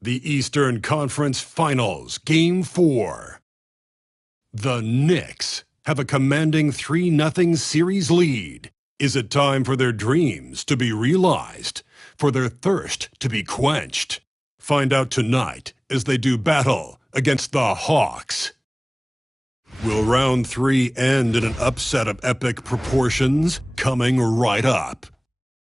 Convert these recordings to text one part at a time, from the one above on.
The Eastern Conference Finals, Game 4. The Knicks have a commanding 3-0 series lead. Is it time for their dreams to be realized, for their thirst to be quenched? Find out tonight as they do battle against the Hawks. Will round 3 end in an upset of epic proportions? Coming right up.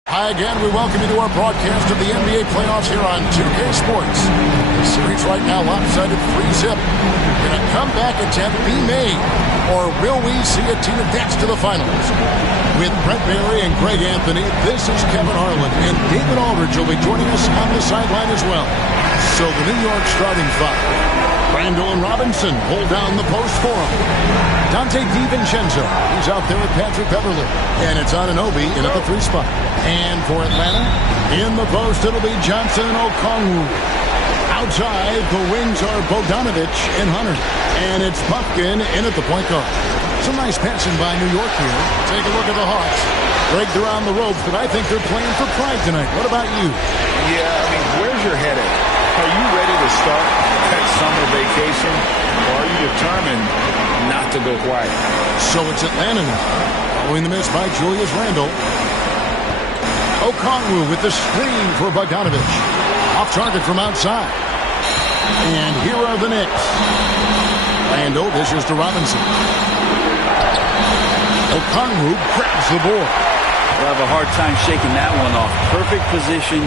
Hi again, we welcome you to our broadcast of the NBA playoffs here on 2K Sports. The series right now lopsided 3-0. Can a comeback attempt be made, or will we see a team advance to the finals? With Brett Barry and Greg Anthony, this is Kevin Harlan, and David Aldridge will be joining us on the sideline as well. So the New York starting five. Randall and Robinson hold down the post for him. Dante DiVincenzo, he's out there with Patrick Beverley. And it's Anunoby in at the 3 spot. And for Atlanta, in the post, it'll be Johnson and Okongwu. Outside, the wings are Bogdanovic and Hunter. And it's Pumpkin in at the point guard. Some nice passing by New York here. Take a look at the Hawks. Greg, they're on the ropes, but I think they're playing for pride tonight. What about you? Yeah, I mean, where's your headache? Are you ready to start that summer vacation, or are you determined not to go quiet? So it's Atlanta now, following the miss by Julius Randle. Okongwu with the screen for Bogdanovic. Off target from outside. And here are the Knicks. Randle dishes to Robinson. Okongwu grabs the board. We'll have a hard time shaking that one off. Perfect position,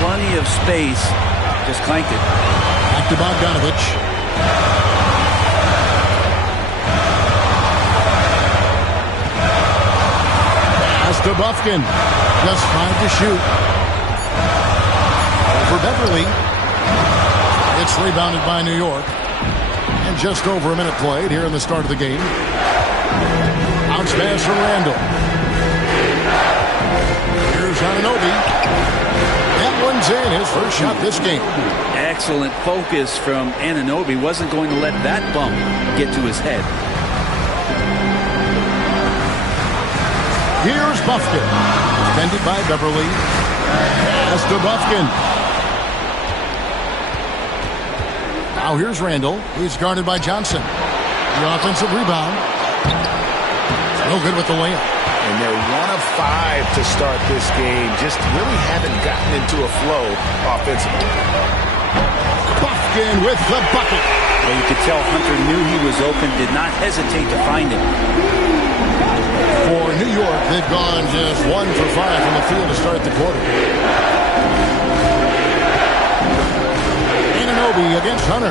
plenty of space. Just clanked it. Back to Bogdanovic. Pass to Buffkin. Just 5 to shoot. For Beverly. It's rebounded by New York. And just over a minute played here in the start of the game. Bounce pass from Randall. Here's Anunoby. That one's in, his first shot this game. Excellent focus from Anunoby. Wasn't going to let that bump get to his head. Here's Buffkin. Defended by Beverly. Pass to Buffkin. Now here's Randall. He's guarded by Johnson. The offensive rebound. No good with the layup. And they're 1 of 5 to start this game. Just really haven't gotten into a flow offensively. Buffkin with the bucket. Well, you could tell Hunter knew he was open, did not hesitate to find him. For New York, they've gone just 1 for 5 from the field to start the quarter. Anunoby against Hunter.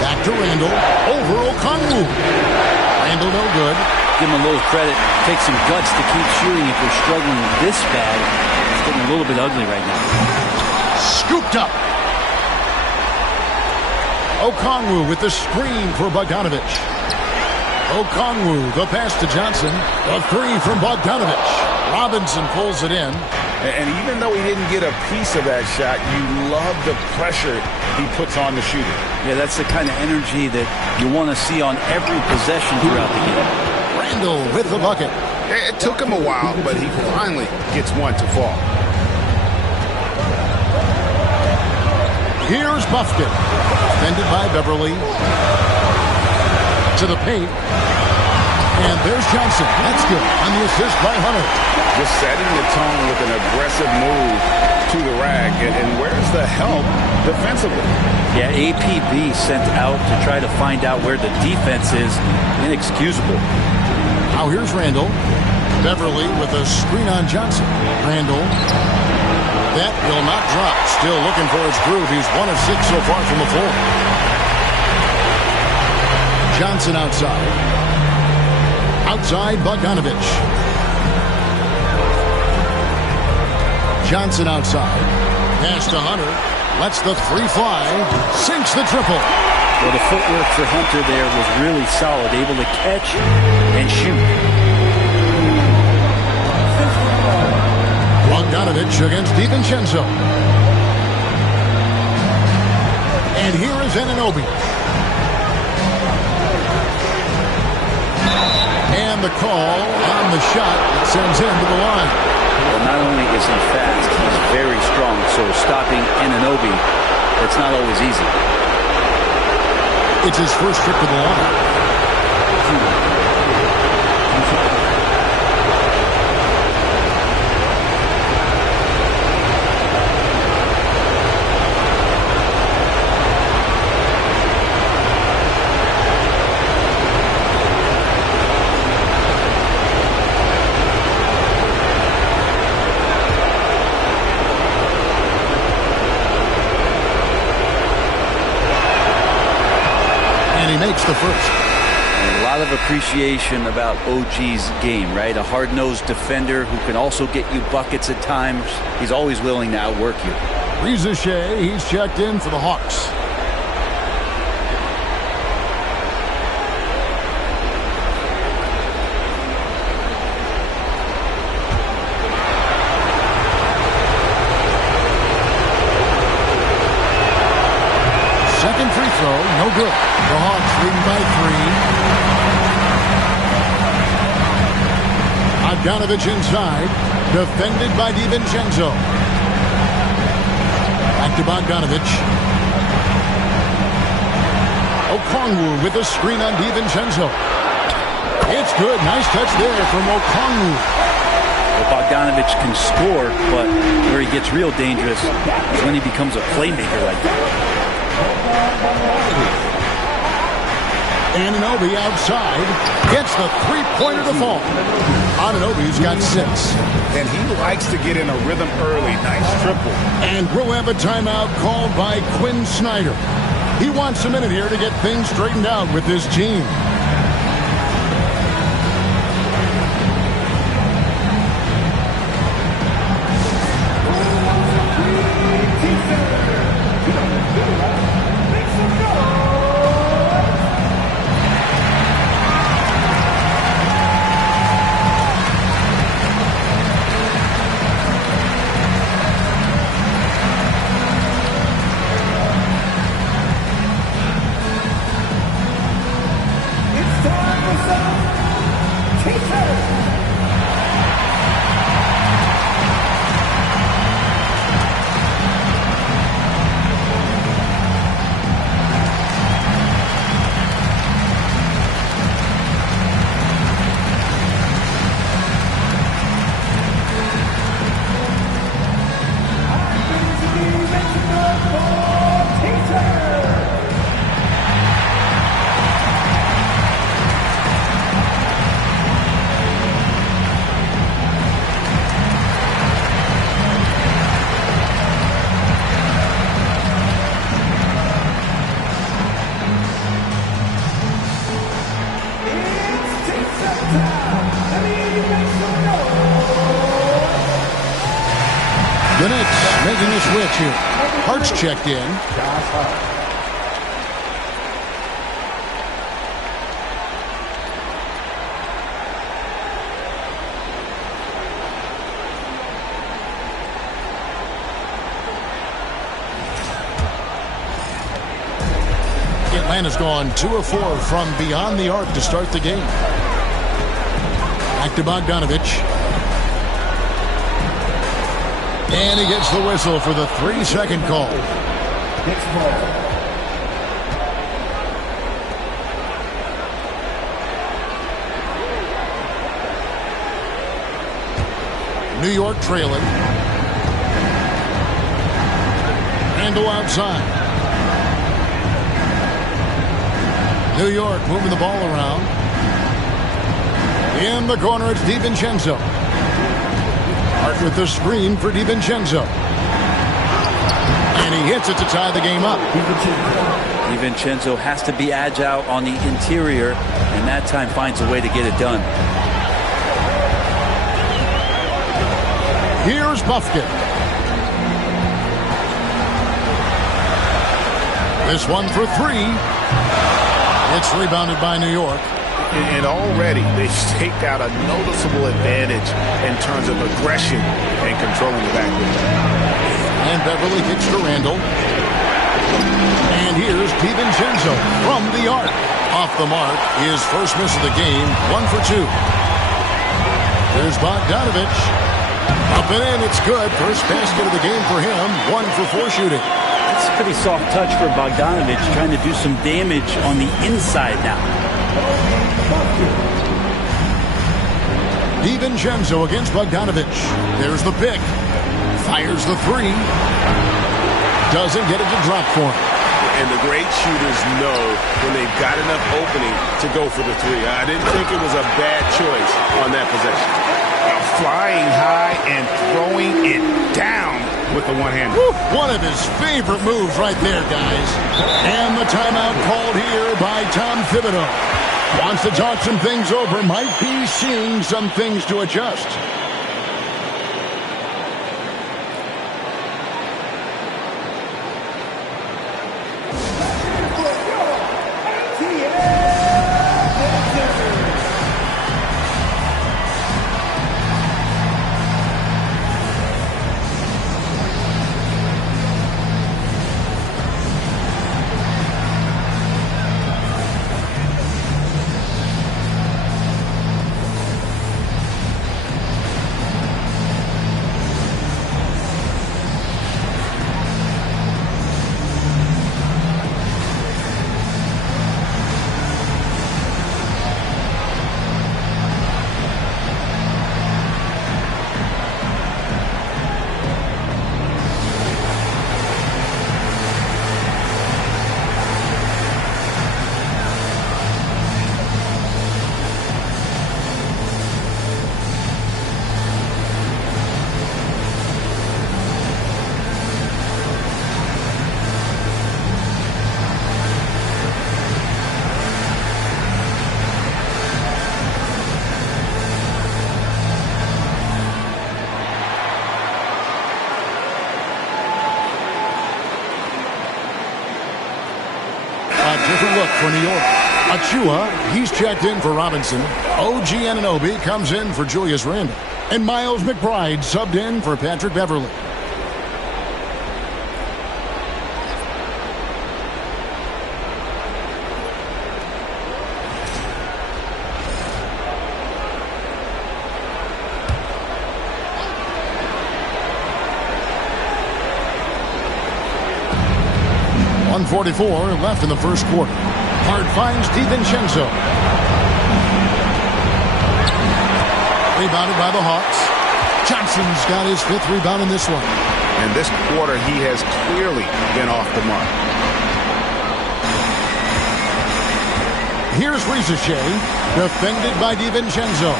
Back to Randall. Over Okongwu. Randall no good. Give him a little credit. Take some guts to keep shooting if you're struggling this bad. It's getting a little bit ugly right now. Scooped up. Okongwu with the screen for Bogdanovic. Okongwu, the pass to Johnson. The 3 from Bogdanovic. Robinson pulls it in. And even though he didn't get a piece of that shot, you love the pressure he puts on the shooter. Yeah, that's the kind of energy that you want to see on every possession throughout the game. Randall with the bucket. It took him a while, but he finally gets one to fall. Here's Buffkin. Defended by Beverly. To the paint. And there's Johnson. That's good. On the assist by Hunter. Just setting the tone with an aggressive move to the rack. And where's the help defensively? Yeah, APB sent out to try to find out where the defense is. Inexcusable. Now here's Randall. Beverly with a screen on Johnson. Randall. That will not drop. Still looking for his groove. He's 1 of 6 so far from the floor. Johnson outside. Outside Bogdanovic. Johnson outside. Pass to Hunter. Lets the 3 fly. Sinks the triple. Well, the footwork for Hunter there was really solid. Able to catch and shoot. Bogdanovic against DiVincenzo. And here is Anunoby. And the call on the shot that sends him to the line. Well, not only is he fast, he's very strong. So stopping Anunoby, it's not always easy. It's his first trip to the line. Makes the first. A lot of appreciation about OG's game, right? A hard-nosed defender who can also get you buckets at times. He's always willing to outwork you. Reza Shea, he's checked in for the Hawks. Second free throw, no good. The Hawks leading by 3. Bogdanovich inside, defended by DiVincenzo. Back to Bogdanovich. Okongwu with a screen on DiVincenzo. It's good. Nice touch there from Okongwu. Well, Bogdanovich can score, but where he gets real dangerous is when he becomes a playmaker like that. Anunoby outside gets the three-pointer to fall. Anunoby's got 6. And he likes to get in a rhythm early. Nice triple. And we'll have a timeout called by Quinn Snyder. He wants a minute here to get things straightened out with this team. The Knicks making a switch here. Hart's checked in. Atlanta's gone 2 of 4 from beyond the arc to start the game. Back to Bogdanovich. And he gets the whistle for the 3-second call. New York trailing. Randle outside. New York moving the ball around. In the corner, it's DiVincenzo. Hart with the screen for DiVincenzo. And he hits it to tie the game up. DiVincenzo has to be agile on the interior, and that time finds a way to get it done. Here's Buffkin. This one for 3. It's rebounded by New York. And already they've staked out a noticeable advantage in terms of aggression and controlling the backcourt. And Beverly kicks to Randle. And here's DiVincenzo from the arc. Off the mark, his first miss of the game, 1 for 2. There's Bogdanovich. Up and in, it's good. First basket of the game for him. 1 for 4 shooting. That's a pretty soft touch for Bogdanovic, trying to do some damage on the inside now. DiVincenzo against Bogdanovic. There's the pick. Fires the 3. Doesn't get it to drop for him. And the great shooters know when they've got enough opening to go for the 3. I didn't think it was a bad choice on that possession. Flying high and throwing it down with the one-hander. One of his favorite moves right there, guys. And the timeout called here by Tom Thibodeau. Wants to talk some things over. Might be seeing some things to adjust. Different look for New York. Achua, he's checked in for Robinson. OG Anunoby comes in for Julius Randle. And Miles McBride subbed in for Patrick Beverley. .144 left in the first quarter. Hart finds DiVincenzo. Rebounded by the Hawks. Johnson's got his 5th rebound in this one. And this quarter, he has clearly been off the mark. Here's Rizachet, defended by DiVincenzo.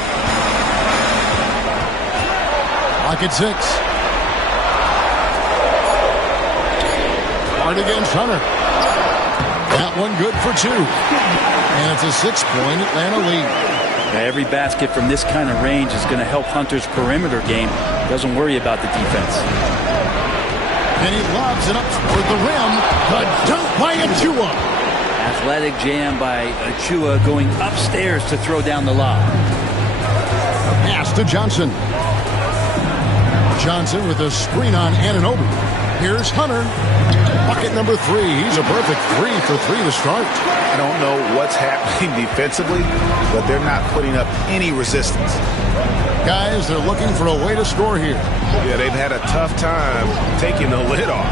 Lock at 6. Hard against Hunter. That one good for 2. And it's a 6-point Atlanta lead. Every basket from this kind of range is going to help Hunter's perimeter game. Doesn't worry about the defense. And he lobs it up toward the rim. The dunk by Achua. Athletic jam by Achua going upstairs to throw down the lob. Pass to Johnson. Johnson with a screen on Anunoby. Here's Hunter. Bucket number 3. He's a perfect 3 for 3 to start. I don't know what's happening defensively, but they're not putting up any resistance. Guys, they're looking for a way to score here. Yeah, they've had a tough time taking the lid off.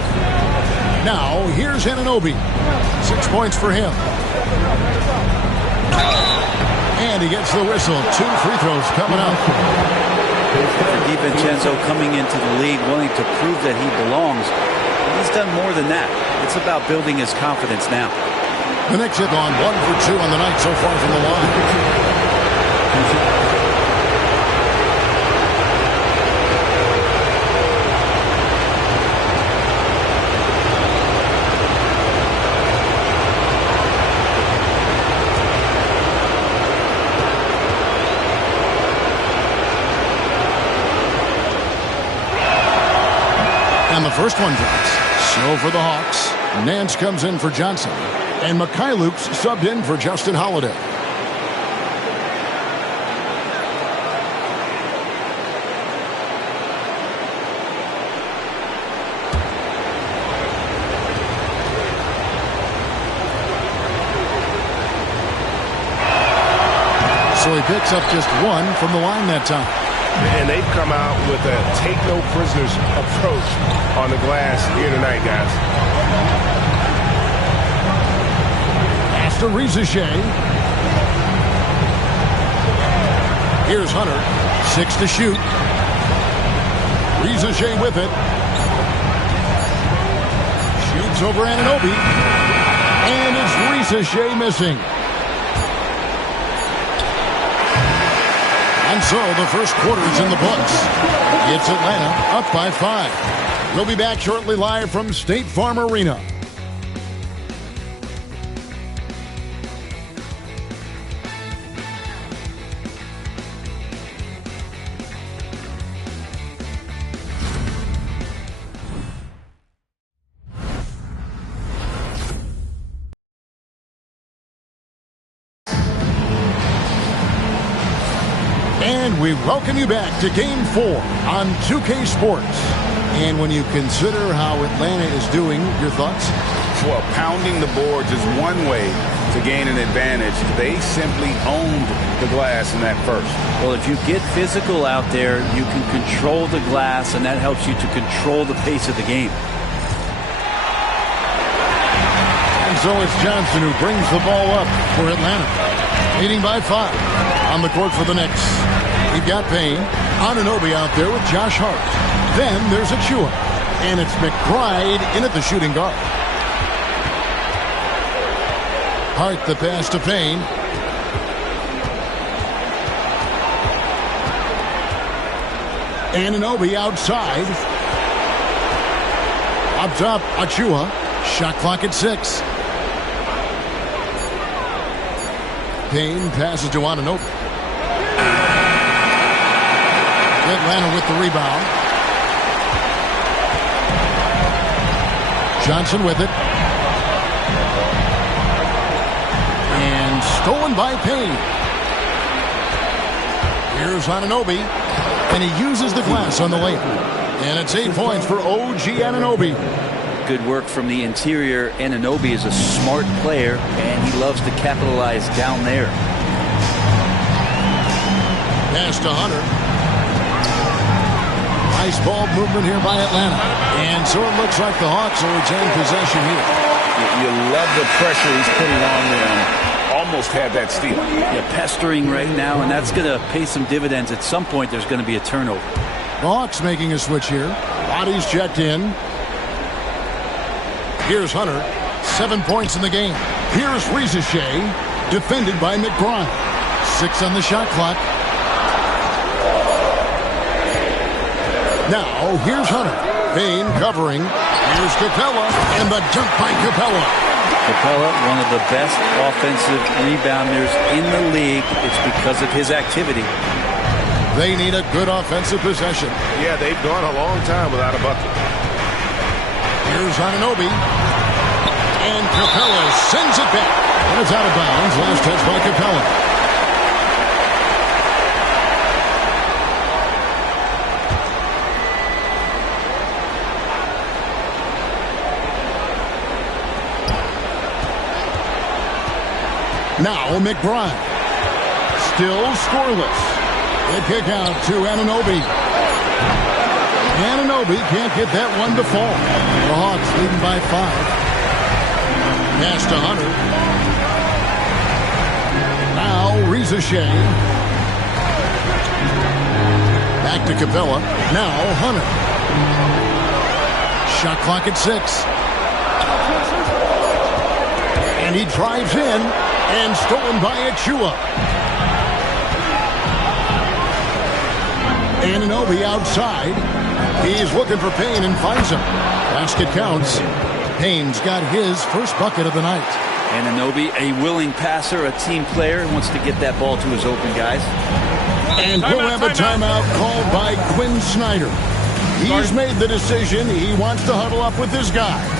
Now, here's Anunoby. 6 points for him. And he gets the whistle. 2 free throws coming up. DiVincenzo coming into the league wanting to prove that he belongs. He's done more than that. It's about building his confidence now. The Knicks have gone 1 for 2 on the night so far from the line. And the first one drops. So for the Hawks, Nance comes in for Johnson. And Mikhailuk's subbed in for Justin Holiday. So he picks up just 1 from the line that time. And they've come out with a take-no-prisoners approach on the glass here tonight, guys. Pass to Shea. Here's Hunter. 6 to shoot. Shea with it. Shoots over Anunoby. And it's Shea missing. And so the first quarter is in the books. It's Atlanta up by 5. We'll be back shortly live from State Farm Arena. And we welcome you back to Game 4 on 2K Sports. And when you consider how Atlanta is doing, your thoughts? Well, pounding the boards is one way to gain an advantage. They simply owned the glass in that first. Well, if you get physical out there, you can control the glass, and that helps you to control the pace of the game. And so it's Johnson who brings the ball up for Atlanta. Leading by 5 on the court for the Knicks. We've got Payne. Anunoby out there with Josh Hart. Then there's Achua. And it's McBride in at the shooting guard. Hart the pass to Payne. Anunoby outside. Up top, Achua. Shot clock at 6. Payne passes to Anunoby. Atlanta with the rebound. Johnson with it. And stolen by Payne. Here's Anunoby. And he uses the glass on the layup. And it's 8 points for OG Anunoby. Good work from the interior. Anunoby is a smart player, and he loves to capitalize down there. Pass to Hunter. Nice ball movement here by Atlanta. And so it looks like the Hawks will retain possession here. You love the pressure he's putting on them. Almost had that steal. Yeah, pestering right now, and that's going to pay some dividends. At some point, there's going to be a turnover. The Hawks making a switch here. Bodies checked in. Here's Hunter. 7 points in the game. Here's Shea, defended by McBride. 6 on the shot clock. Now, here's Hunter. Payne covering. Here's Capella, and the dunk by Capella. Capella, one of the best offensive rebounders in the league. It's because of his activity. They need a good offensive possession. Yeah, they've gone a long time without a bucket. Here's Anunoby. And Capella sends it back. And it's out of bounds. Last touch by Capella. Now McBride. Still scoreless. They kick out to Anunoby. Anunoby can't get that one to fall. The Hawks leading by 5. Pass to Hunter. Now Shea. Back to Capella. Now Hunter. Shot clock at 6. And he drives in. And stolen by Achua. Anunoby outside. He's looking for Payne and finds him. Basket counts. Payne's got his first bucket of the night. Anunoby, a willing passer, a team player, wants to get that ball to his open guys. And we'll have a timeout called by Quinn Snyder. He's made the decision. He wants to huddle up with his guys.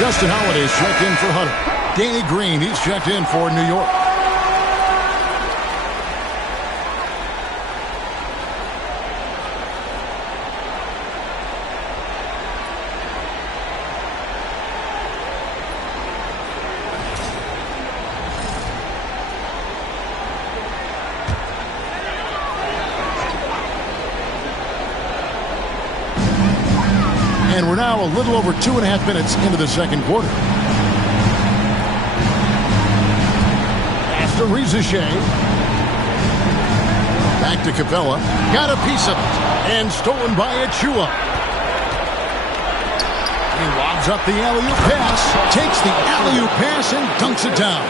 Justin Holiday's checked in for Hunter. Danny Green, he's checked in for New York. And we're now a little over 2.5 minutes into the second quarter. After Rizachet. Back to Capella. Got a piece of it. And stolen by Achua. He lobs up the alley-oop pass. Takes the alley-oop pass and dunks it down.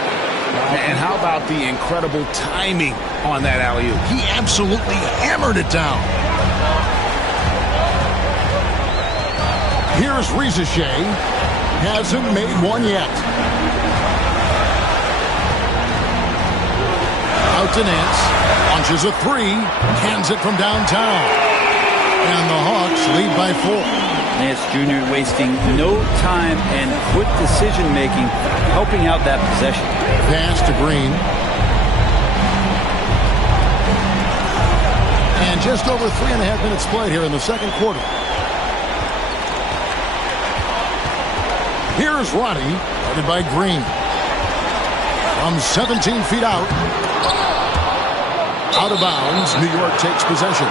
And how about the incredible timing on that alley-oop? He absolutely hammered it down. Here's Rizachet. Hasn't made one yet. Out to Nance. Launches a three. Hands it from downtown. And the Hawks lead by 4. Nance Jr. wasting no time and quick decision-making, helping out that possession. Pass to Green. And just over 3.5 minutes played here in the second quarter. Here's Ronnie, guarded by Green. From 17 feet out. Out of bounds, New York takes possession.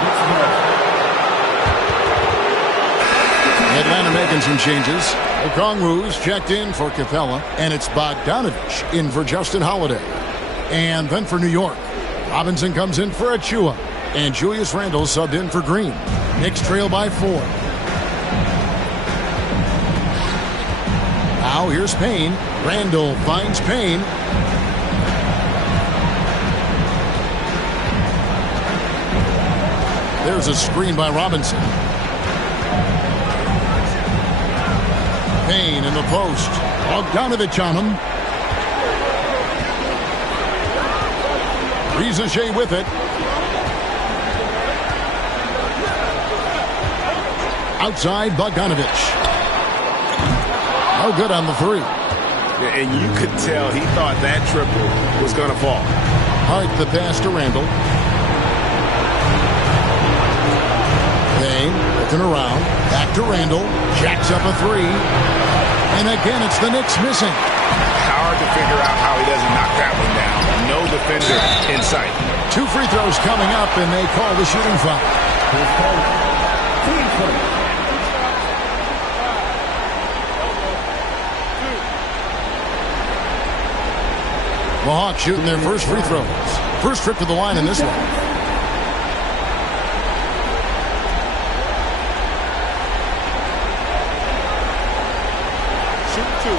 Atlanta making some changes. Okongwu's checked in for Capella, and it's Bogdanovich in for Justin Holiday. And then for New York, Robinson comes in for Achua, and Julius Randle subbed in for Green. Knicks trail by 4. Now here's Payne. Randle finds Payne. There's a screen by Robinson. Payne in the post. Bogdanovich on him. Rizachet with it. Outside Bogdanovich. No good on the three. And you could tell he thought that triple was going to fall. Hart the pass to Randle. Payne looking around. Back to Randle. Jacks up a three. And again, it's the Knicks missing. Hard to figure out how he doesn't knock that one down. No defender in sight. 2 free throws coming up, and they call the shooting foul. The Hawks shooting their first free throws. First trip to the line in this one. Shoot 2.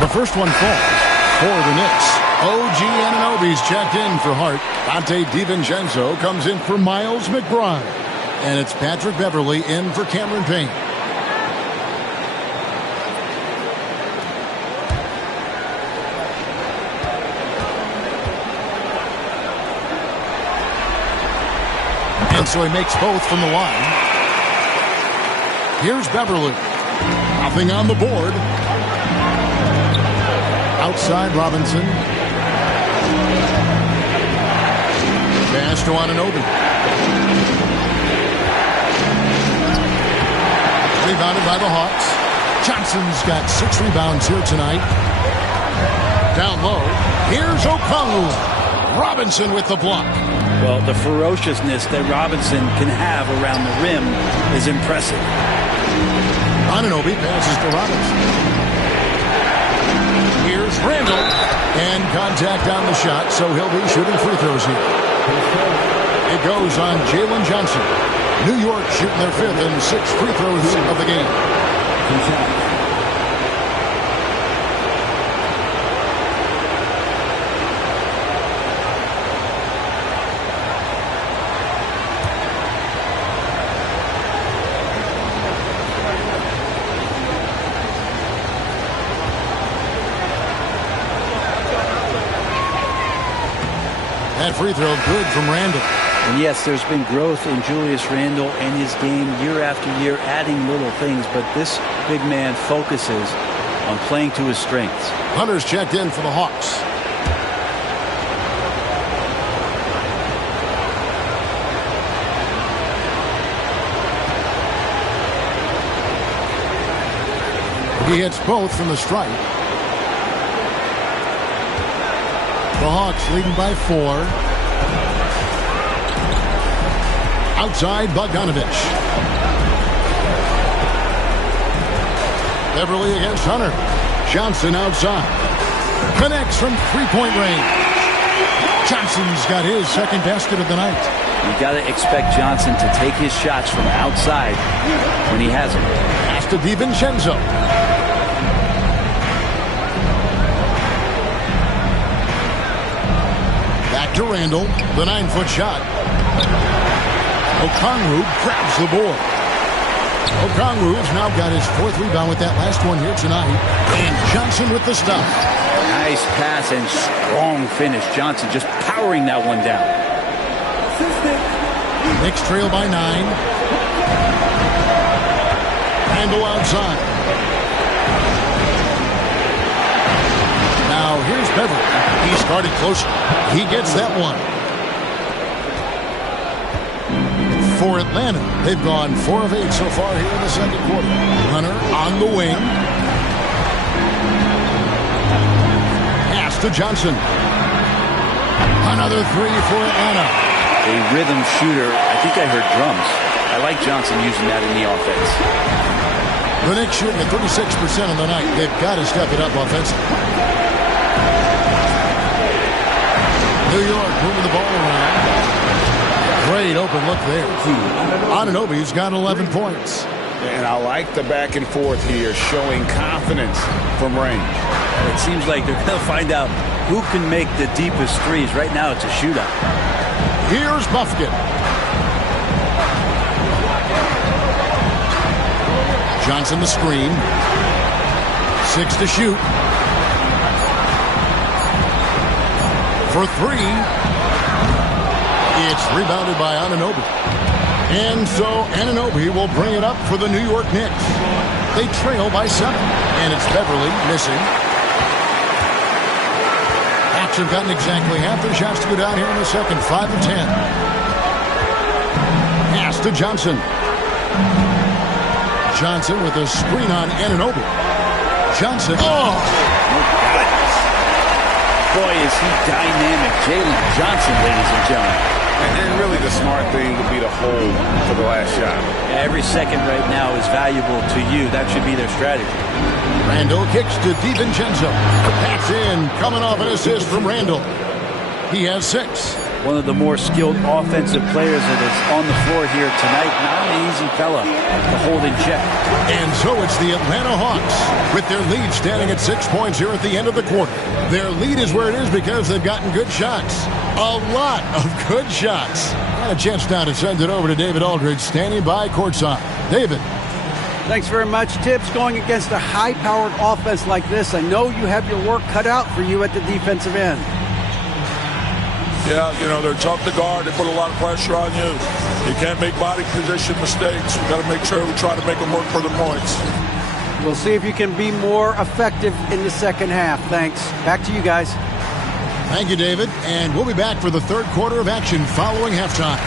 The first one falls for the Knicks. OG Anunoby's checked in for Hart. Dante DiVincenzo comes in for Miles McBride. And it's Patrick Beverley in for Cameron Payne. And so he makes both from the line. Here's Beverley. Nothing on the board. Outside Robinson. Pass to Anunoby. Rebounded by the Hawks. Johnson's got 6 rebounds here tonight. Down low. Here's Okongwu. Robinson with the block. Well, the ferociousness that Robinson can have around the rim is impressive. Anunoby passes to Robinson. Here's Randle. And contact on the shot, so he'll be shooting free throws here. It goes on Jalen Johnson. New York shooting their 5th and 6th free throws of the game. That free throw good from Randall. And yes, there's been growth in Julius Randle and his game year after year, adding little things, but this big man focuses on playing to his strengths. Hunter's checked in for the Hawks. He hits both from the stripe. The Hawks leading by 4. Outside, Bogdanovich. Beverly against Hunter. Johnson outside. Connects from three-point range. Johnson's got his second basket of the night. You got to expect Johnson to take his shots from outside when he has them. Pass to DiVincenzo. Back to Randall. The 9-foot shot. Okongwu grabs the board. Okongwu's now got his 4th rebound with that last one here tonight. And Johnson with the stop. Nice pass and strong finish. Johnson just powering that one down. Knicks trail by 9. Randall outside. Now here's Beverly. He started closer. He gets that one. For Atlanta, they've gone 4 of 8 so far here in the second quarter. Hunter on the wing. Pass to Johnson. Another 3 for Atlanta. A rhythm shooter. I think I heard drums. I like Johnson using that in the offense. The Knicks shooting at 36% on the night. They've got to step it up offensively. New York moving the ball around. Great open look there. Anunoby's got 11 points. And I like the back and forth here, showing confidence from range. It seems like they're going to find out who can make the deepest threes. Right now it's a shootout. Here's Buffkin. Johnson the screen. 6 to shoot. For 3. It's rebounded by Anunoby. And so Anunoby will bring it up for the New York Knicks. They trail by 7. And it's Beverly missing. Hawks have gotten exactly half their shots to go down here in the second. 5 of 10. Pass to Johnson. Johnson with a screen on Anunoby. Johnson. Oh! Boy, is he dynamic. Jalen Johnson, ladies and gentlemen. And really the smart thing would be to hold for the last shot. Yeah, every second right now is valuable to you. That should be their strategy. Randall kicks to DiVincenzo. That's in. Coming off an assist from Randall. He has 6. One of the more skilled offensive players that is on the floor here tonight. Not an easy fella to hold in check. And so it's the Atlanta Hawks with their lead standing at 6 points here at the end of the quarter. Their lead is where it is because they've gotten good shots. A lot of good shots. And a chance now to send it over to David Aldridge standing by courtside. David. Thanks very much, Tibbs. Going against a high-powered offense like this, I know you have your work cut out for you at the defensive end. Yeah, you know, they're tough to guard. They put a lot of pressure on you. You can't make body position mistakes. We've got to make sure we try to make them work for the points. We'll see if you can be more effective in the second half. Thanks. Back to you guys. Thank you, David. And we'll be back for the third quarter of action following halftime.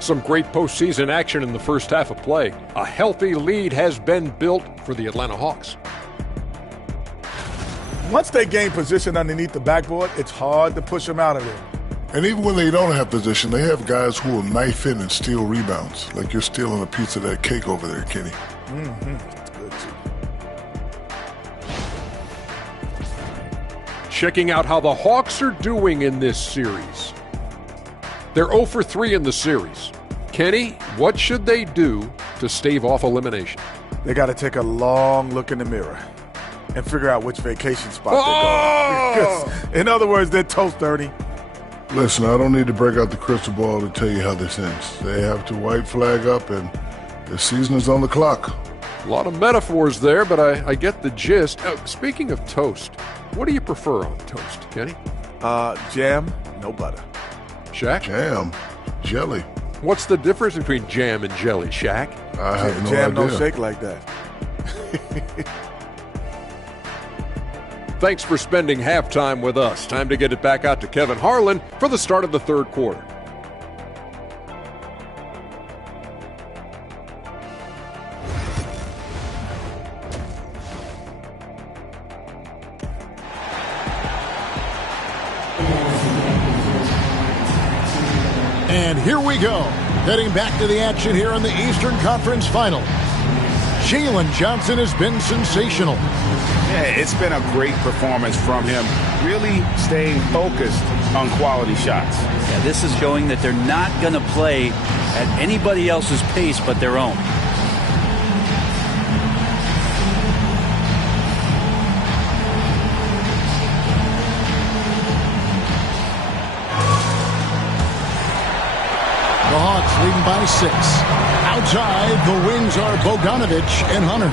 Some great postseason action in the first half of play. A healthy lead has been built for the Atlanta Hawks. Once they gain position underneath the backboard, it's hard to push them out of there. And even when they don't have position, they have guys who will knife in and steal rebounds. Like you're stealing a piece of that cake over there, Kenny. That's good, too. Checking out how the Hawks are doing in this series. They're 0 for 3 in the series. Kenny, what should they do to stave off elimination? They got to take a long look in the mirror and figure out which vacation spot they're going. Because, in other words, they're toast, Ernie. Listen, I don't need to break out the crystal ball to tell you how this ends. They have to white flag up, and the season is on the clock. A lot of metaphors there, but I get the gist. Speaking of toast, what do you prefer on toast, Kenny? Jam, no butter. Shaq? Jam, jelly. What's the difference between jam and jelly, Shaq? I have no Jam idea. don't shake like that. Thanks for spending halftime with us. Time to get it back out to Kevin Harlan for the start of the third quarter. And here we go. Heading back to the action here in the Eastern Conference Final. Jalen Johnson has been sensational. Yeah, it's been a great performance from him. Really staying focused on quality shots. Yeah, this is showing that they're not going to play at anybody else's pace but their own. The Hawks leading by 6. Outside, the wings are Bogdanovich and Hunter.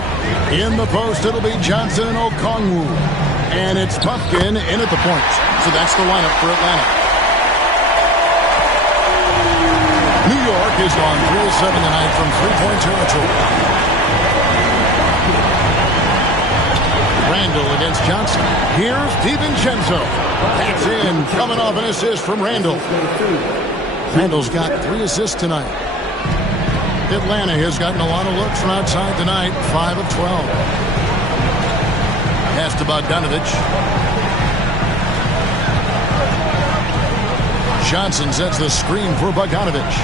In the post, it'll be Johnson and Okongwu. And it's Pumpkin in at the point. So that's the lineup for Atlanta. New York has gone 3 of 7 tonight from three-point territory. Randall against Johnson. Here's DiVincenzo. That's in, coming off an assist from Randall. Randall's got 3 assists tonight. Atlanta has gotten a lot of looks from outside tonight, 5 of 12. Pass to Bogdanovich. Johnson sets the screen for Bogdanovich.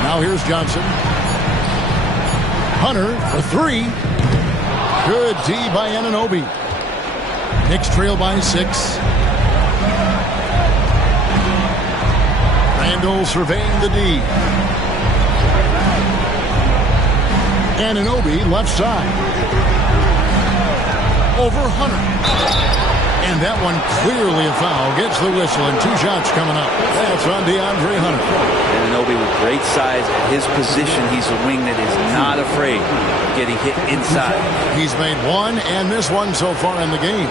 Now here's Johnson. Hunter for 3. Good D by Anunoby. Knicks trail by 6. Randall surveying the D. Anunoby left side. Over Hunter. And that one clearly a foul. Gets the whistle and 2 shots coming up. That's on DeAndre Hunter. Anunoby with great size at his position. He's a wing that is not afraid of getting hit inside. He's made 1 and missed 1 so far in the game.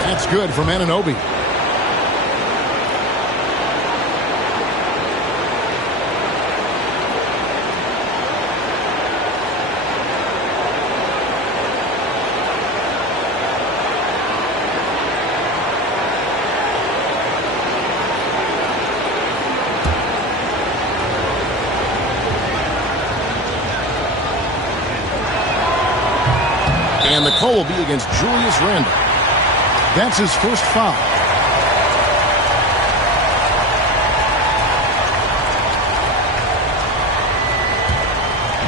That's good from Anunoby. And the call will be against Julius Randle. That's his first foul.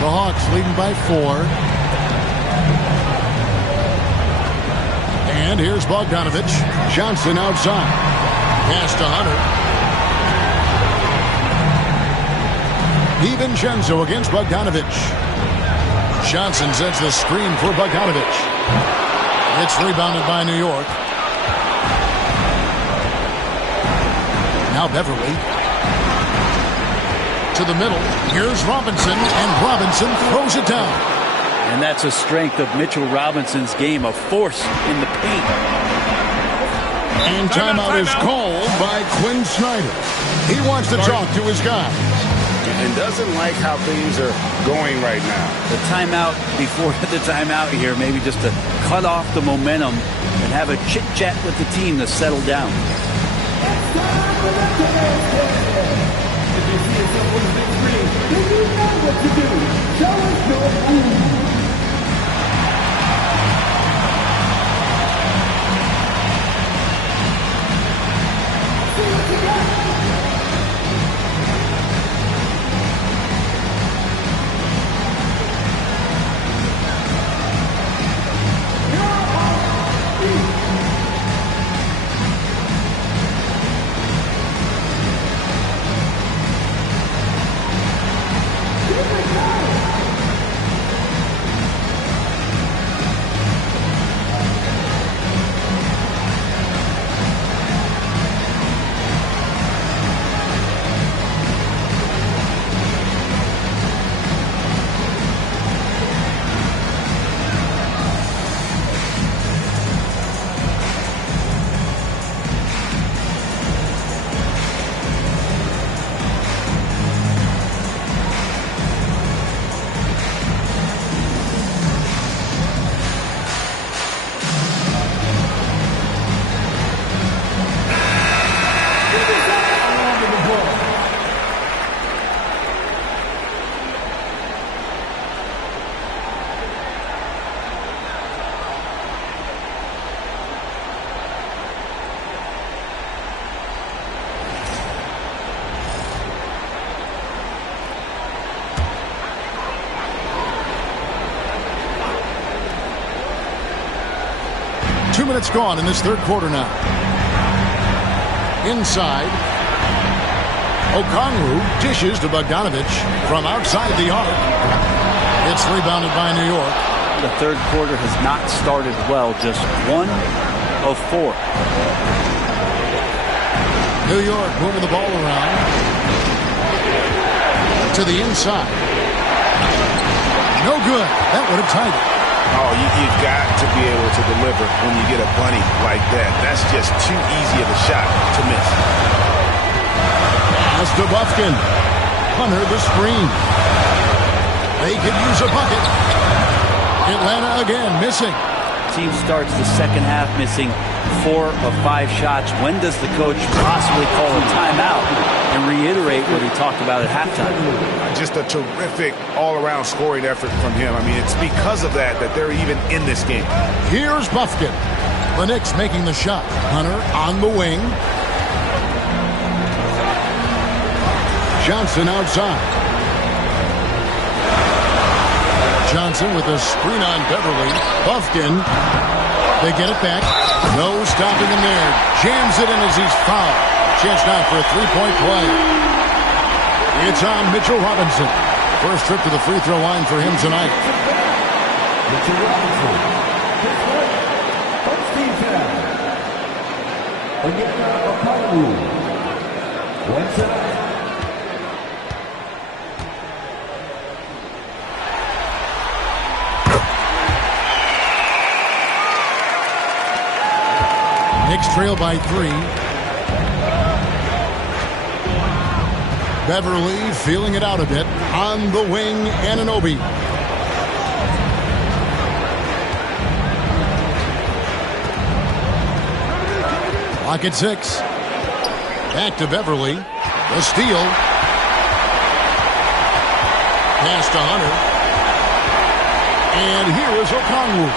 The Hawks leading by 4. And here's Bogdanovich. Johnson outside. Pass to Hunter. DiVincenzo against Bogdanovich. Johnson sets the screen for Bogdanovich. It's rebounded by New York. Now Beverly. To the middle. Here's Robinson, and Robinson throws it down. And that's a strength of Mitchell Robinson's game, a force in the paint. And timeout is called by Quinn Snyder. He wants to talk to his guys. And doesn't like how things are going right now. The timeout before the timeout here, maybe just to cut off the momentum and have a chit-chat with the team to settle down. minutes gone in this third quarter now. Inside. Okongwu dishes to Bogdanovich from outside the arc. It's rebounded by New York. The third quarter has not started well. Just 1 of 4. New York moving the ball around. To the inside. No good. That would have tied it. Oh, you've got to be able to deliver when you get a bunny like that. That's just too easy of a shot to miss. Pass to Buffkin. Hunter the screen. They could use a bucket. Atlanta again missing. Team starts the second half missing 4 of 5 shots. When does the coach possibly call a timeout and reiterate what he talked about at halftime? Just a terrific all-around scoring effort from him. I mean, it's because of that they're even in this game. Here's Buffkin. The Knicks making the shot. Hunter on the wing. Johnson outside. Johnson with a screen on Beverly. Buffkin. They get it back. No stopping him there. Jams it in as he's fouled. Chance now for a three-point play. It's on Mitchell Robinson. First trip to the free throw line for him tonight. Mitchell Robinson. First team foul. Again, Okongwu. One side. Knicks trail by 3. Beverly feeling it out a bit. On the wing, Anunoby. Clock at 6. Back to Beverly. The steal. Pass to Hunter. And here is Okongwu.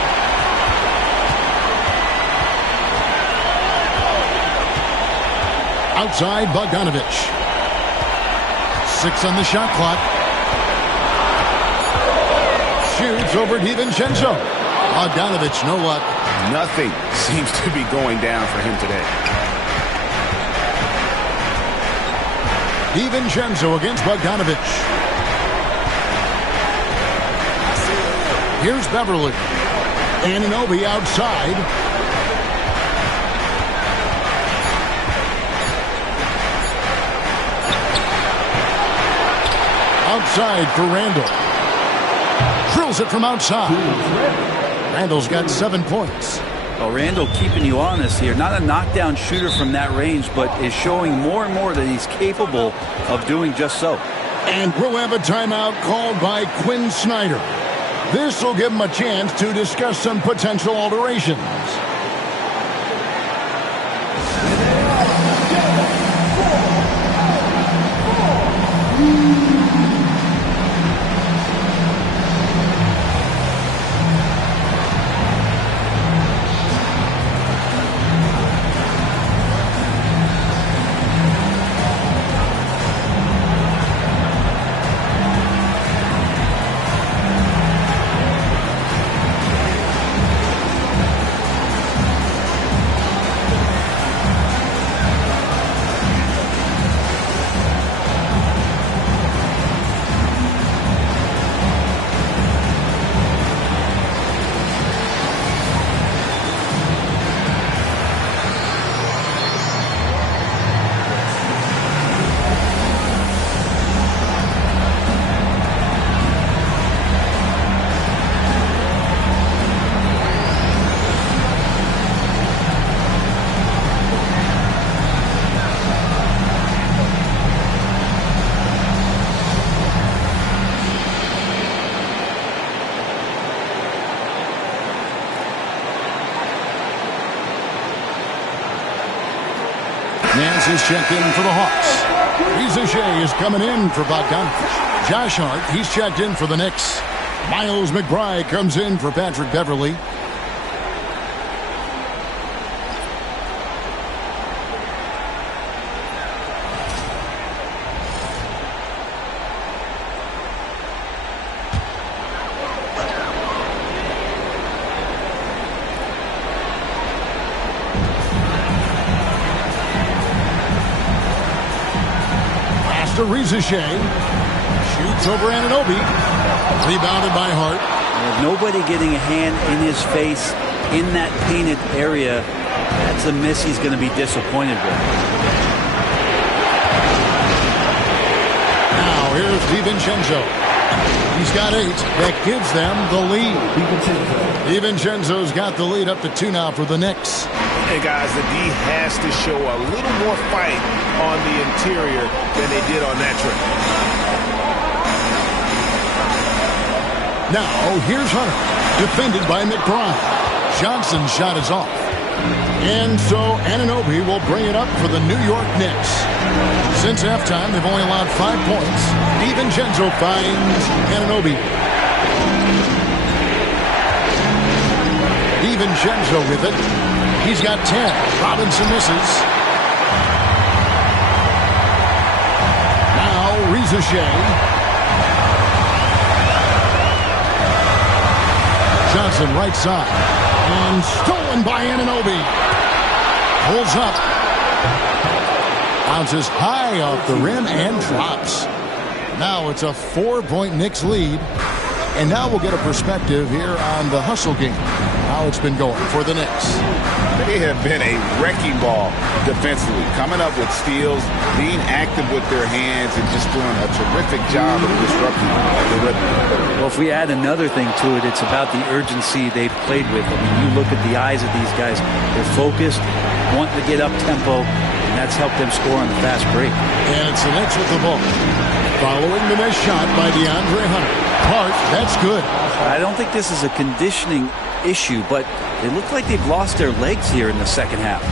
Outside, Bogdanovich. 6 on the shot clock. Shoots over DiVincenzo. Bogdanovich, no luck. Nothing seems to be going down for him today. DiVincenzo against Bogdanovich. Here's Beverly. Anunoby outside. Outside for Randall. Drills it from outside. Randall's got 7 points. Well, Randall keeping you honest here. Not a knockdown shooter from that range, but is showing more and more that he's capable of doing just so. And we'll have a timeout called by Quinn Snyder. This will give him a chance to discuss some potential alterations. Nance is checked in for the Hawks. Rizachet is coming in for Bogdanovich. Josh Hart, he's checked in for the Knicks. Miles McBride comes in for Patrick Beverly. to Rizachet. Shoots over Anunoby. Rebounded by Hart. With nobody getting a hand in his face in that painted area, that's a miss he's going to be disappointed with. Now here's DiVincenzo. He's got 8. That gives them the lead. DiVincenzo's got the lead up to 2 now for the Knicks. Hey, guys, the D has to show a little more fight on the interior than they did on that trip. Now, here's Hunter, defended by McBride. Johnson's shot is off. And so Anunoby will bring it up for the New York Knicks. Since halftime, they've only allowed 5 points. DiVincenzo finds Anunoby. DiVincenzo with it. He's got 10. Robinson misses. Now Rizachet. Johnson right side. And stolen by Anunoby. Pulls up. Bounces high off the rim and drops. Now it's a 4-point Knicks lead. And now we'll get a perspective here on the hustle game. How it's been going for the Knicks. They have been a wrecking ball defensively, coming up with steals, being active with their hands, and just doing a terrific job of disrupting the rhythm. Well, if we add another thing to it, it's about the urgency they've played with. I mean, you look at the eyes of these guys. They're focused, wanting to get up tempo, and that's helped them score on the fast break. And it's the Knicks with the ball. Following the missed shot by DeAndre Hunter. Hart, that's good. I don't think this is a conditioning issue, but they look like they've lost their legs here in the second half.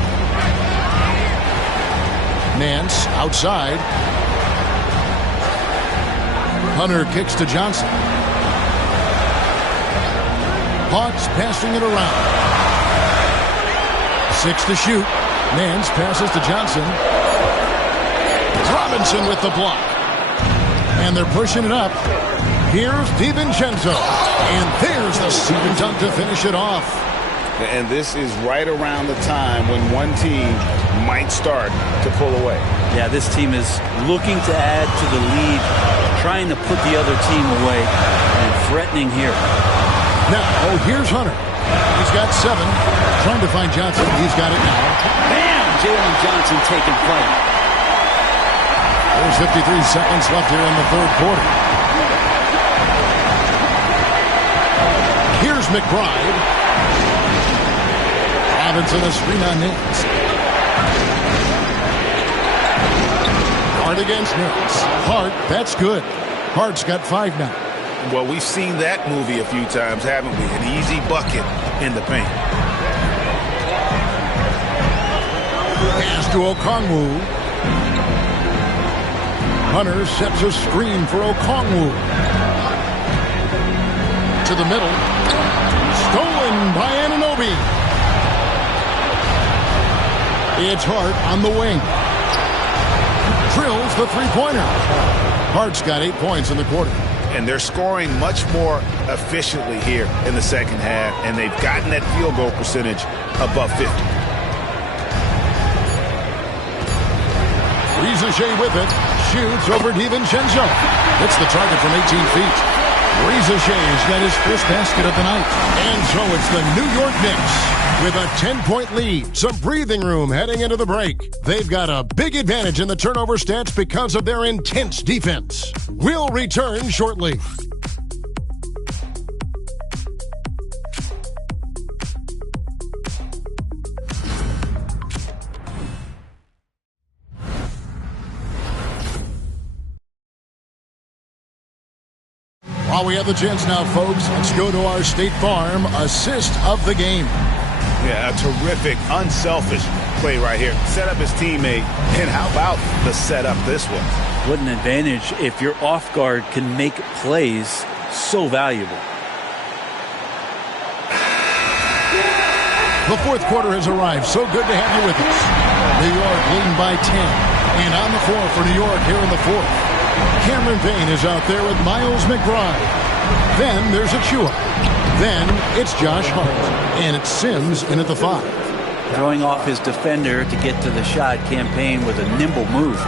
Nance outside. Hunter kicks to Johnson. Hawks passing it around. 6 to shoot. Nance passes to Johnson. Robinson with the block. And they're pushing it up. Here's DiVincenzo. And there's the second dunk to finish it off. And this is right around the time when one team might start to pull away. Yeah, this team is looking to add to the lead, trying to put the other team away, and threatening here. Now, here's Hunter. He's got 7. Trying to find Johnson. He's got it now. Bam! Jalen Johnson taking flight. There's 53 seconds left here in the third quarter. Here's McBride. Robinson a screen on Nance. Hart against Nance. Hart, that's good. Hart's got 5 now. Well, we've seen that movie a few times, haven't we? An easy bucket in the paint. Pass to Okongwu. Hunter sets a screen for Okongwu. To the middle. Stolen by Anunoby. It's Hart on the wing. Drills the three-pointer. Hart's got 8 points in the quarter. And they're scoring much more efficiently here in the second half, and they've gotten that field goal percentage above 50. Rizachet with it. Shoots over DiVincenzo. Hits the target from 18 feet. Rizachet's got his first basket of the night. And so it's the New York Knicks with a 10-point lead. Some breathing room heading into the break. They've got a big advantage in the turnover stats because of their intense defense. We'll return shortly. While we have the chance now, folks, let's go to our State Farm assist of the game. Yeah, a terrific, unselfish play right here. Set up his teammate, and how about the setup this one? What an advantage if your off guard can make plays so valuable. The fourth quarter has arrived. So good to have you with us. New York leading by 10. And on the floor for New York here in the fourth. Cameron Payne is out there with Miles McBride. Then there's Achua. Then it's Josh Hart. And it's Sims in at the 5. Throwing off his defender to get to the shot. Campaign with a nimble move.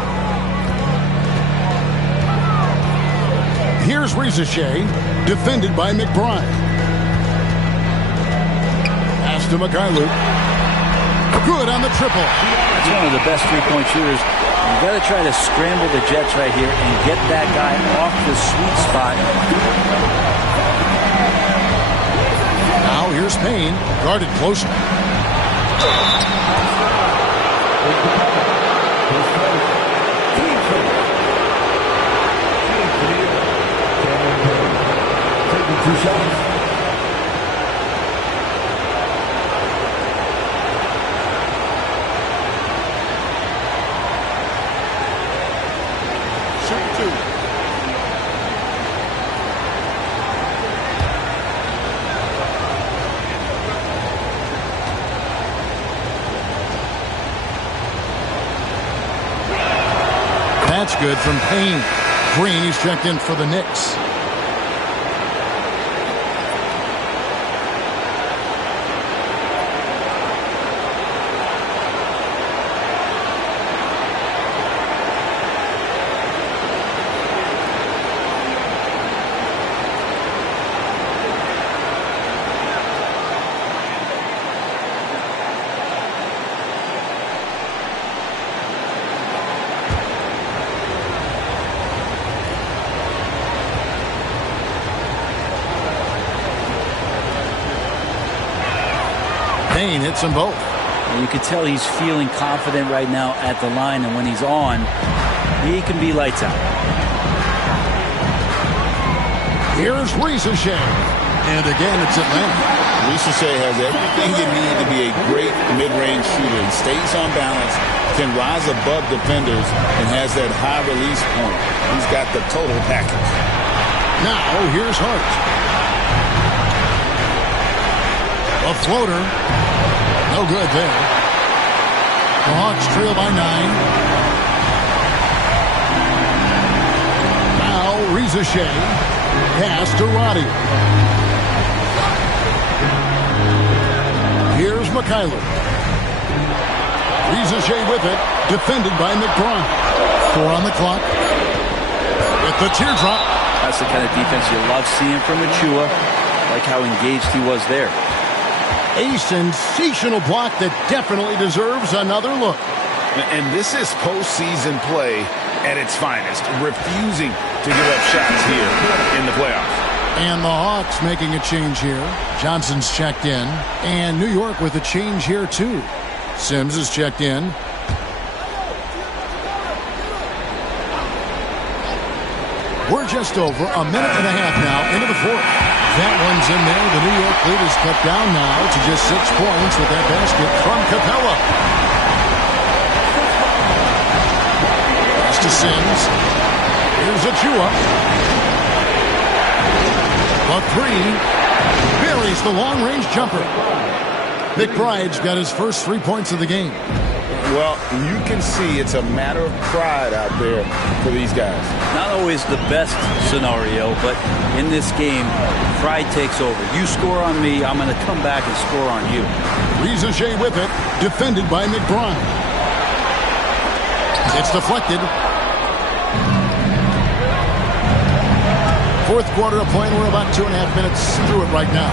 Here's Rizachet, defended by McBride. Pass to Mikhailuk. Good on the triple. He's one of the best three-point shooters. You've got to try to scramble the Jets right here and get that guy off the sweet spot. Now here's Payne, guarded closely. Taking 2 shots. That's good from Payne. Green, he's checked in for the Knicks. Payne hits them both. And you can tell he's feeling confident right now at the line, and when he's on, he can be lights out. Here's Rizachet. And again, it's Atlanta. Rizachet has everything you need to be a great mid-range shooter. He stays on balance, can rise above defenders, and has that high release point. He's got the total package. Now, here's Hart. A floater. No good there. The Hawks trail by 9. Now, Rizachet. Pass to Roddy. Here's Mikhailuk. Rizachet with it. Defended by McBride. 4 on the clock. With the teardrop. That's the kind of defense you love seeing from Achua. Like how engaged he was there. A sensational block that definitely deserves another look. And this is postseason play at its finest, refusing to give up shots here in the playoffs. And the Hawks making a change here. Johnson's checked in. And New York with a change here, too. Sims is checked in. We're just over a minute and a half now into the fourth. That one's in there. The New York lead is cut down now to just 6 points with that basket from Capella. Pass to Sims. Here's Achua. A 3. Buries the long-range jumper. McBride's got his first 3 points of the game. Well, you can see it's a matter of pride out there for these guys. Not always the best scenario, but in this game, pride takes over. You score on me, I'm going to come back and score on you. Rizachet with it, defended by McBride. It's deflected. Fourth quarter of play, we're about 2.5 minutes through it right now.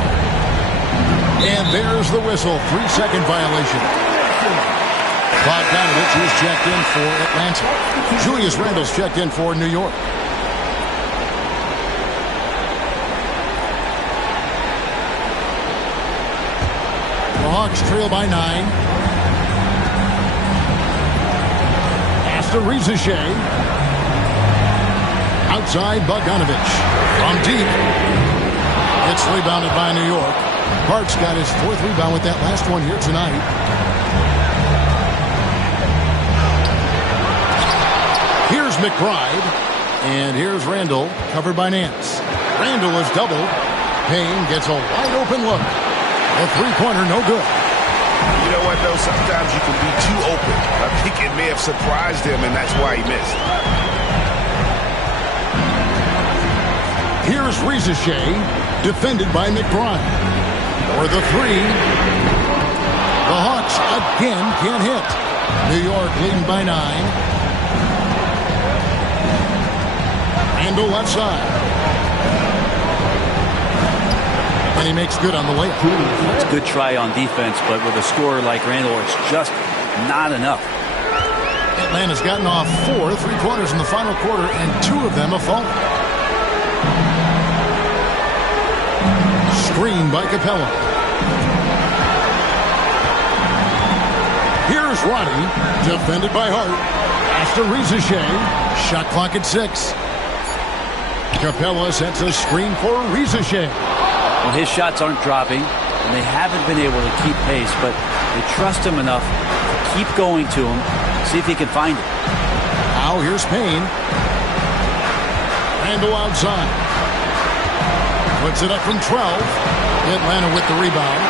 And there's the whistle, 3-second violation. Bogdanovich is checked in for Atlanta. Julius Randle's checked in for New York. The Hawks trail by 9. Pass to Rizachet. Outside Bogdanovich. From deep. It's rebounded by New York. Hart's got his 4th rebound with that last one here tonight. Here's McBride, and here's Randle, covered by Nance. Randle is doubled. Payne gets a wide-open look. A three-pointer, no good. You know what, though? Sometimes you can be too open. I think it may have surprised him, and that's why he missed. Here's Rizachet, defended by McBride. For the 3. The Hawks again can't hit. New York leading by 9. Randle left side. And he makes good on the layup. It's a good try on defense, but with a scorer like Randall, it's just not enough. Atlanta's gotten off 4 3-pointers in the final quarter, and 2 of them have fallen. Screen by Capella. Here's Roddy, defended by Hart. Pass to Rizachet. Shot clock at 6. Capella sets a screen for Rizachet. Well, his shots aren't dropping, and they haven't been able to keep pace, but they trust him enough to keep going to him, see if he can find it. Now here's Payne. Randall outside. Puts it up from 12. Atlanta with the rebound.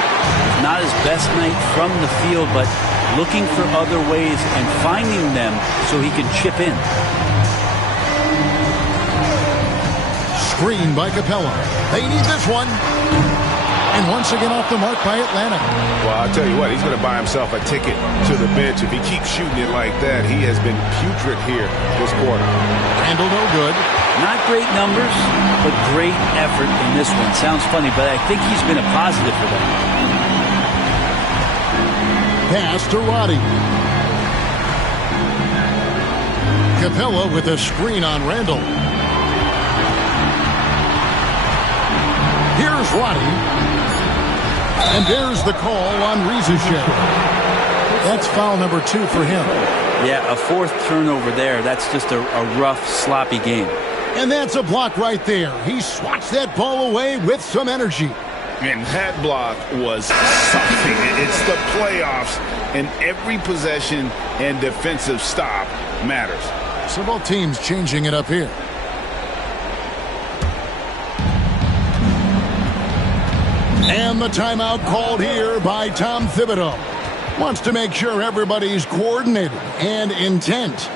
Not his best night from the field, but looking for other ways and finding them so he can chip in. Screen by Capella. They need this one. And once again off the mark by Atlanta. Well, I'll tell you what, he's going to buy himself a ticket to the bench. If he keeps shooting it like that, he has been putrid here this quarter. Randall no good. Not great numbers, but great effort in this one. Sounds funny, but I think he's been a positive for them. Pass to Roddy. Capella with a screen on Randall. Here's Roddy. And there's the call on Rizachet. That's foul number 2 for him. Yeah, a 4th turnover there. That's just a rough, sloppy game. And that's a block right there. He swats that ball away with some energy. And that block was something. It's the playoffs, and every possession and defensive stop matters. So both teams changing it up here. And the timeout called here by Tom Thibodeau. Wants to make sure everybody's coordinated and intent.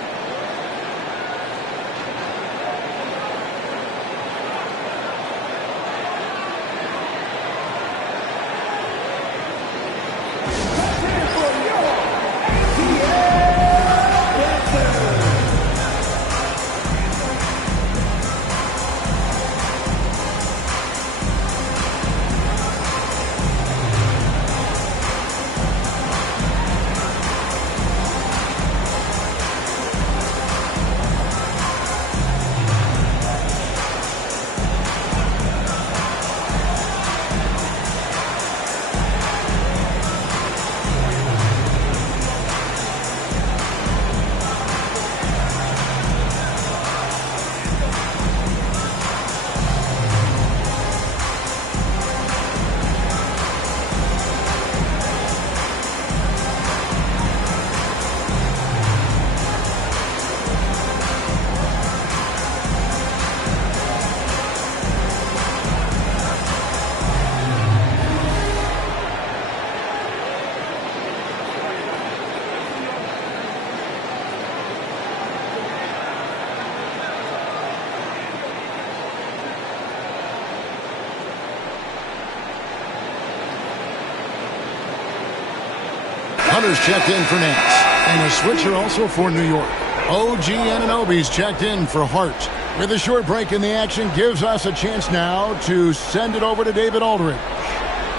Hunter's checked in for Nance. And a switcher also for New York. OG Anunoby's checked in for Hart. With a short break in the action, gives us a chance now to send it over to David Aldridge.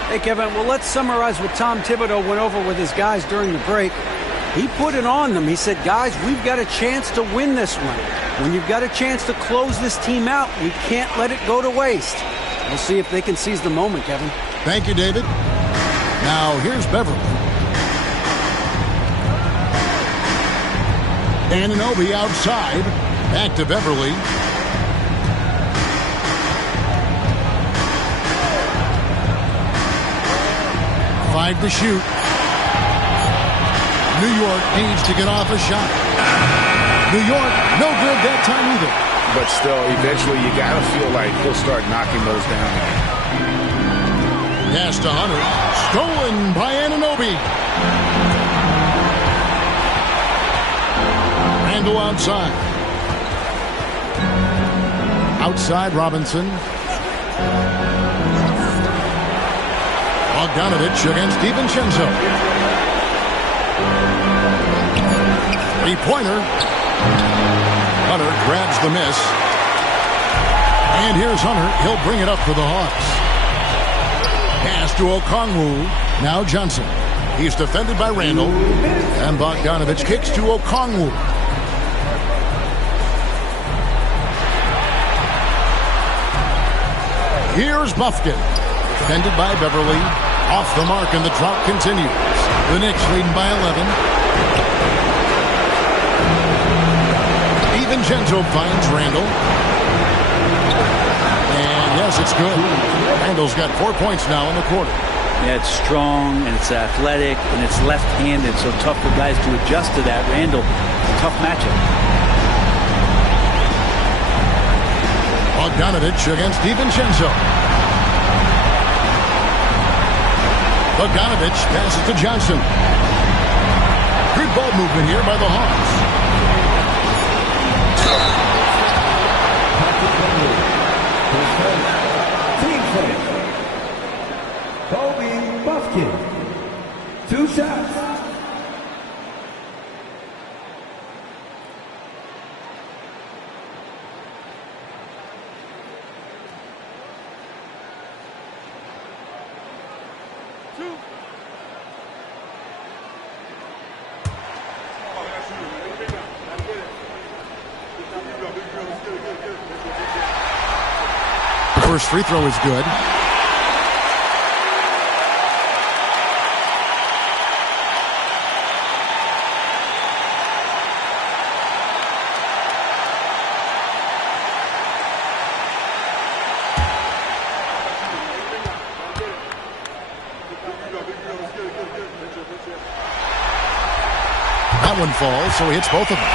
Hey, Kevin, well, let's summarize what Tom Thibodeau went over with his guys during the break. He put it on them. He said, guys, we've got a chance to win this one. When you've got a chance to close this team out, we can't let it go to waste. We'll see if they can seize the moment, Kevin. Thank you, David. Now, here's Beverly. Anunoby outside. Back to Beverly. Five to shoot. New York needs to get off a shot. New York, no good that time either. But still, eventually you got to feel like he'll start knocking those down. Pass to Hunter. Stolen by Anunoby. Randall outside. Outside Robinson. Bogdanovich against DiVincenzo. Three-pointer. Hunter grabs the miss. And here's Hunter. He'll bring it up for the Hawks. Pass to Okongwu. Now Johnson. He's defended by Randall. And Bogdanovich kicks to Okongwu. Here's Buffkin. Defended by Beverly. Off the mark, and the drought continues. The Knicks leading by 11. DiVincenzo finds Randall. And yes, it's good. Randall's got 4 points now in the quarter. Yeah, it's strong, and it's athletic, and it's left-handed, so tough for guys to adjust to that. Randall, tough matchup. Bogdanovich against DiVincenzo. Bogdanovich passes to Johnson. Good ball movement here by the Hawks. Kobe Buffkin. 2 shots. The first free throw is good. That one falls, so he hits both of them.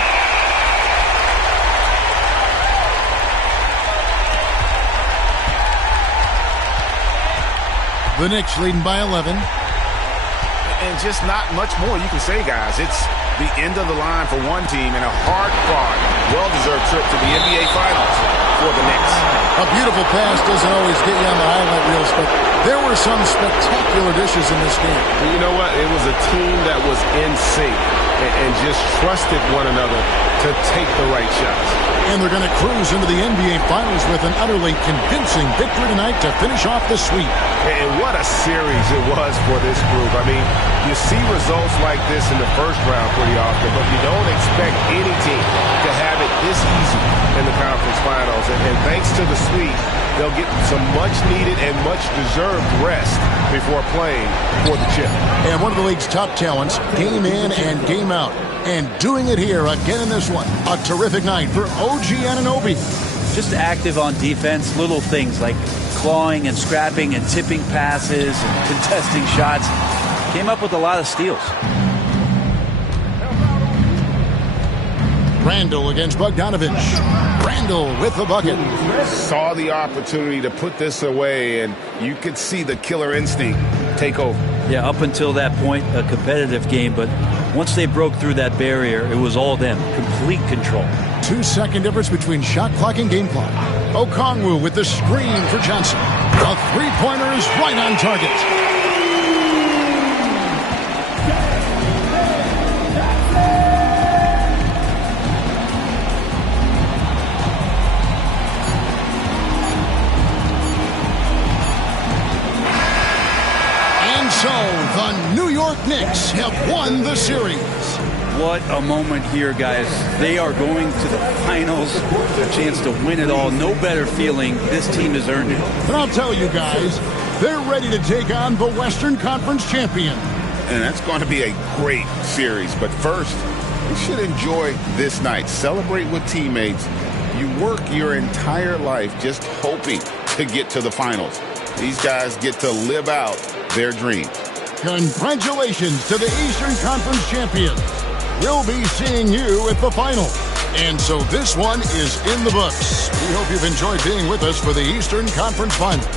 The Knicks leading by 11. And just not much more you can say, guys. It's the end of the line for one team and a hard-fought, well-deserved trip to the NBA Finals for the Knicks. A beautiful pass doesn't always get you on the highlight reels, but there were some spectacular dishes in this game. You know what? It was a team that was in sync and just trusted one another to take the right shots. And they're going to cruise into the NBA Finals with an utterly convincing victory tonight to finish off the sweep. And what a series it was for this group. I mean, you see results like this in the first round pretty often, but you don't expect any team to have it this easy in the conference finals. And thanks to the sweep, they'll get some much-needed and much-deserved rest before playing for the chip. And one of the league's top talents, game in and game out. And doing it here again in this one. A terrific night for OG Anunoby. Just active on defense, little things like clawing and scrapping and tipping passes and contesting shots. Came up with a lot of steals. Randall against Bogdanovich. Randall with the bucket. Saw the opportunity to put this away, and you could see the killer instinct take over. Yeah, up until that point, a competitive game, but once they broke through that barrier, it was all them. Complete control. 2-second difference between shot clock and game clock. Okongwu with the screen for Johnson. A three-pointer is right on target. So, the New York Knicks have won the series. What a moment here, guys. They are going to the finals, a chance to win it all. No better feeling. This team has earned it. And I'll tell you guys, they're ready to take on the Western Conference champion. And that's going to be a great series. But first, we should enjoy this night. Celebrate with teammates. You work your entire life just hoping to get to the finals. These guys get to live out their dream. Congratulations to the Eastern Conference champions. We'll be seeing you at the final. And so this one is in the books. We hope you've enjoyed being with us for the Eastern Conference Finals.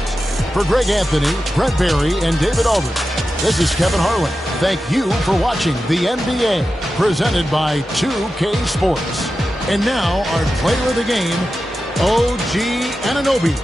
For Greg Anthony, Brett Barry, and David Aldridge, this is Kevin Harlan. Thank you for watching the NBA, presented by 2K Sports. And now our player of the game, OG Anunoby.